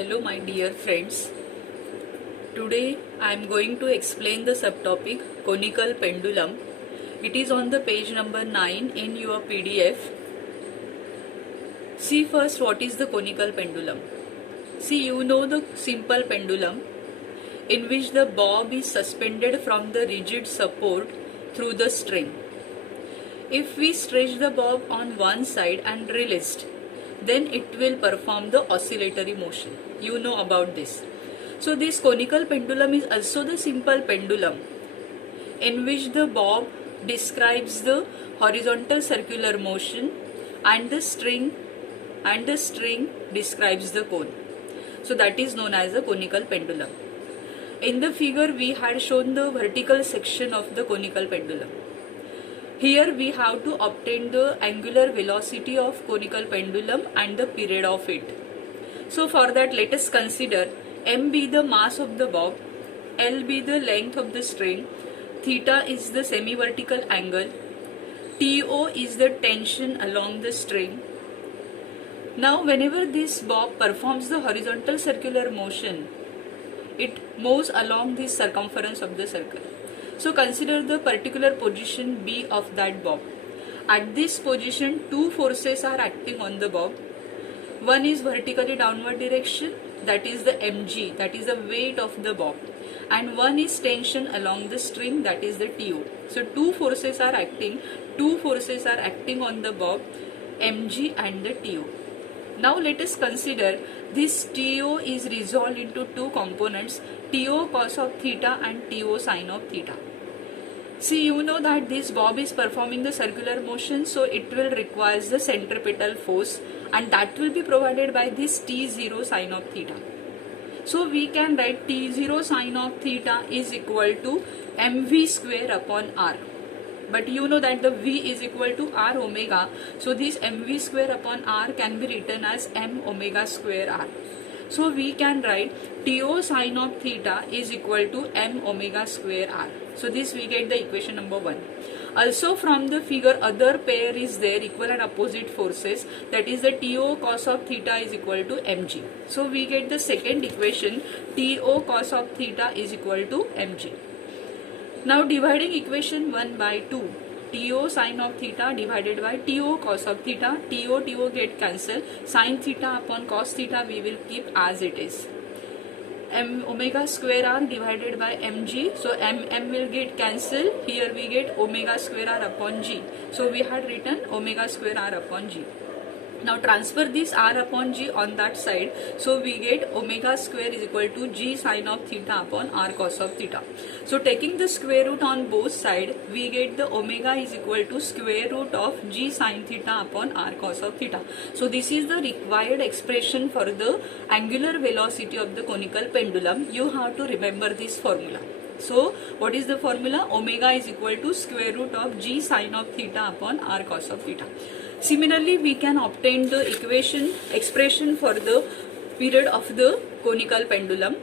Hello my dear friends. Today I am going to explain the subtopic conical pendulum. It is on the page number 9 in your PDF. See first what is the conical pendulum. See, you know the simple pendulum in which the bob is suspended from the rigid support through the string. If we stretch the bob on one side and released, then it will perform the oscillatory motion. You know about this. So this conical pendulum is also the simple pendulum in which the bob describes the horizontal circular motion and the string describes the cone. So that is known as a conical pendulum. In the figure we had shown the vertical section of the conical pendulum. Here we have to obtain the angular velocity of conical pendulum and the period of it. So for that, let us consider m be the mass of the bob, l be the length of the string, theta is the semi-vertical angle, to is the tension along the string. Now whenever this bob performs the horizontal circular motion, it moves along the circumference of the circle. So consider the particular position B of that bob. At this position, two forces are acting on the bob. One is vertically downward direction, that is the mg, that is the weight of the bob. And one is tension along the string, that is the to. So two forces are acting on the bob, mg and the to. Now let us consider this to is resolved into two components, to cos of theta and to sin of theta. See, you know that this bob is performing the circular motion, so it will require the centripetal force, and that will be provided by this T0 sin of theta. So we can write T0 sin of theta is equal to mv square upon r. But you know that the v is equal to r omega, so this mv square upon r can be written as m omega square r. So we can write To sin of theta is equal to m omega square r. So this we get the equation number 1. Also from the figure, other pair is there, equal and opposite forces, that is the To cos of theta is equal to mg. So we get the second equation, To cos of theta is equal to mg. Now dividing equation 1 by 2, To sin of theta divided by To cos of theta, To get cancelled, sin theta upon cos theta we will keep as it is. M omega square r divided by mg, so m will get cancelled, here we get omega square r upon g. So we had written omega square r upon g. Now transfer this r upon g on that side, so we get omega square is equal to g sin of theta upon r cos of theta. So taking the square root on both sides, we get the omega is equal to square root of g sin theta upon r cos of theta. So this is the required expression for the angular velocity of the conical pendulum. You have to remember this formula. So what is the formula? Omega is equal to square root of g sin of theta upon r cos of theta. Similarly, we can obtain the expression for the period of the conical pendulum.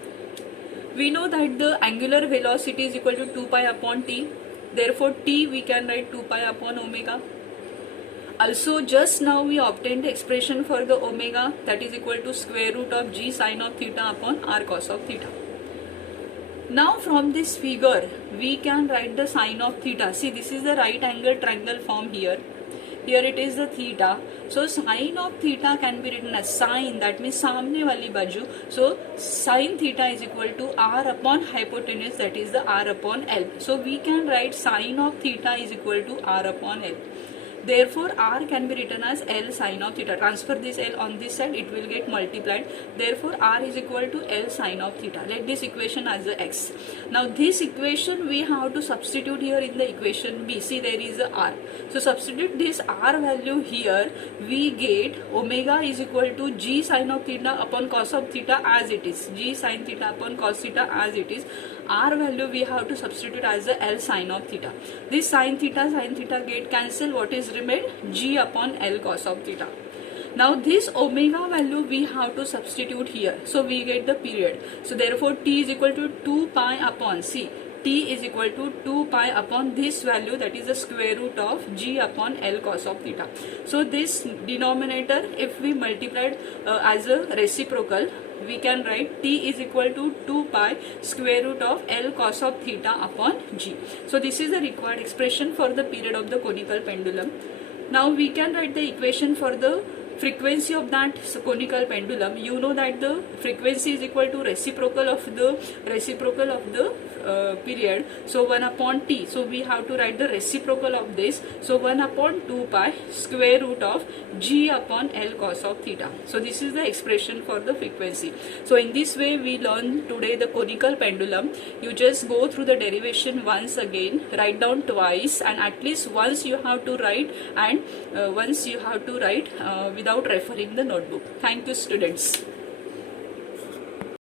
We know that the angular velocity is equal to 2 pi upon t. Therefore, t we can write 2 pi upon omega. Also, just now we obtained the expression for the omega, that is equal to square root of g sin of theta upon r cos of theta. Now from this figure, we can write the sin of theta. See, this is the right angle triangle form here. Here it is the theta. So sin of theta can be written as sin, that means सामने वाली बाजू. So sin theta is equal to r upon hypotenuse, that is the r upon l. So we can write sin of theta is equal to r upon l. Therefore, r can be written as L sin of theta. Transfer this L on this side, it will get multiplied. Therefore, r is equal to L sin of theta. Let this equation as the x. Now, this equation we have to substitute here in the equation B. See, there is a r. So, substitute this r value here. We get omega is equal to g sin of theta upon cos of theta as it is. G sin theta upon cos theta as it is. R value we have to substitute as the L sin of theta. This sin theta get cancelled. What is remained? G upon L cos of theta. Now this omega value we have to substitute here. So we get the period. So therefore T is equal to 2 pi upon C. t is equal to 2 pi upon this value, that is the square root of g upon L cos of theta. So this denominator, if we multiplied as a reciprocal, we can write t is equal to 2 pi square root of L cos of theta upon g. So this is the required expression for the period of the conical pendulum. Now we can write the equation for the frequency of that conical pendulum. You know that the frequency is equal to reciprocal of the period, so 1 upon t. So we have to write the reciprocal of this, so 1 upon 2 pi square root of g upon L cos of theta. So this is the expression for the frequency. So in this way we learn today the conical pendulum. You just go through the derivation once again, write down twice, and at least once you have to write, and without referring the notebook. Thank you, students.